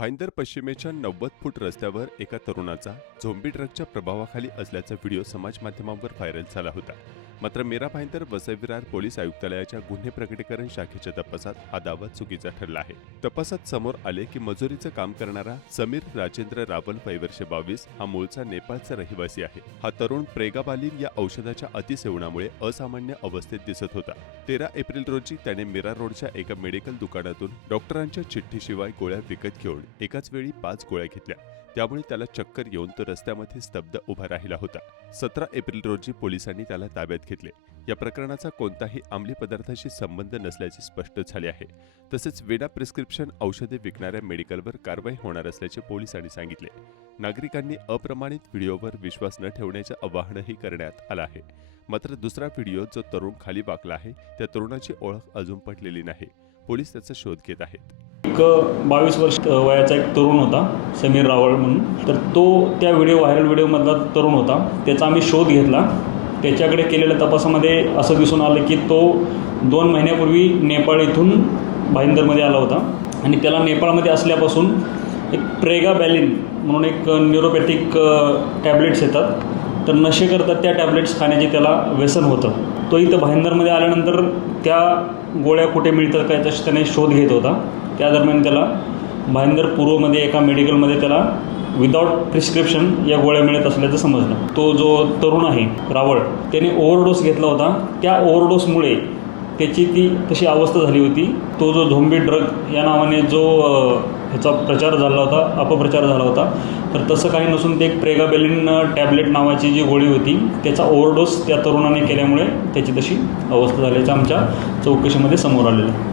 भाईंदर पश्चिमेच्या 90 फूट रस्त्यावर एका तरुणाचा झोंबी ड्रगच्या प्रभावाखाली असल्याचा व्हिडिओ समाज माध्यमांवर व्हायरल झाला होता। मात्र मीरा भाईंदर वसई विरार पोलीस आयुक्तालयाच्या गुन्हे प्रकटीकरण शाखेच्या तपासात हा दावा चुकीचा ठरला आहे। तपासात समोर आले की मजुरीचं काम करणारा समीर राजेंद्र रावल वय वर्ष 22 हा मूळचा नेपाळचा रहिवासी आहे। हा तरुण प्रेगाबालिन या औषधाच्या अतिसेवनामुळे असामान्य अवस्थेत दिसत होता। 13 एप्रिल रोजी त्याने मीरा रोडच्या एका मेडिकल दुकानातून डॉक्टरांच्या चिठ्ठीशिवाय गोळ्या विकत घेऊन एकाच वेळी 5 गोळ्या घेतल्या। त्यामुळे त्याला चक्कर येऊन तो रस्त्यामध्ये स्तब्ध उभा राहिला होता। 17 एप्रिल रोजी पोलिसांनी त्याला ताब्यात घेतले। या प्रकरणाचा कोणताही अंमली पदार्थाशी संबंध नसल्याचे स्पष्ट झाले आहे। तसेच विना प्रिस्क्रिप्शन औषधे विकणाऱ्या मेडिकलवर कारवाई होणार असल्याचे पोलिसांनी सांगितले। नागरिकांनी अप्रमाणित व्हिडिओवर विश्वास न ठेवण्याचे आवाहनही करण्यात आले आहे। मात्र दुसरा व्हिडिओ जो तरुण खाली वाकला आहे त्या तरुणाची ओळख अजून पटलेली नाही। पोलीस त्याचा शोध घेत आहेत। एक 22 वर्ष वयाचा एक तरुण होता समीर रावळ म्हणून। तर तो त्या व्हायरल व्हिडिओमधला तरुण होता। त्याचा आम्ही शोध घेतला। त्याच्याकडे केलेल्या तपासामध्ये असं दिसून आलं की तो 2 महिन्यापूर्वी नेपाळ इथून भाईंदरमध्ये आला होता आणि त्याला नेपाळमध्ये असल्यापासून एक प्रेगाबॅलिन म्हणून एक न्यूरोपॅथिक टॅबलेट्स येतात। तर नशे करतात त्या टॅबलेट्स खाण्याचे त्याला व्यसन होतं। तो इथं भाईंदरमध्ये आल्यानंतर त्या गोळ्या कुठे मिळतात काय तसे त्याने शोध घेत होता। त्या दरम्यान त्याला भाईंदर पूर्वमध्ये एका मेडिकलमध्ये त्याला विदाउट प्रिस्क्रिप्शन या गोळ्या मिळत असल्याचं समजलं। तो जो तरुण आहे रावळ त्याने ओव्हरडोस घेतला होता। त्या ओव्हरडोसमुळे त्याची ती तशी अवस्था झाली होती। तो जो झोंबी ड्रग या नावाने जो ह्याचा प्रचार झाला होता, अपप्रचार झाला होता, तर तसं काही नसून ते एक प्रेगाबॅलिन टॅबलेट नावाची जी गोळी होती त्याचा ओव्हरडोस त्या तरुणाने केल्यामुळे त्याची तशी अवस्था झाल्याचं आमच्या चौकशीमध्ये समोर आलेलं आहे।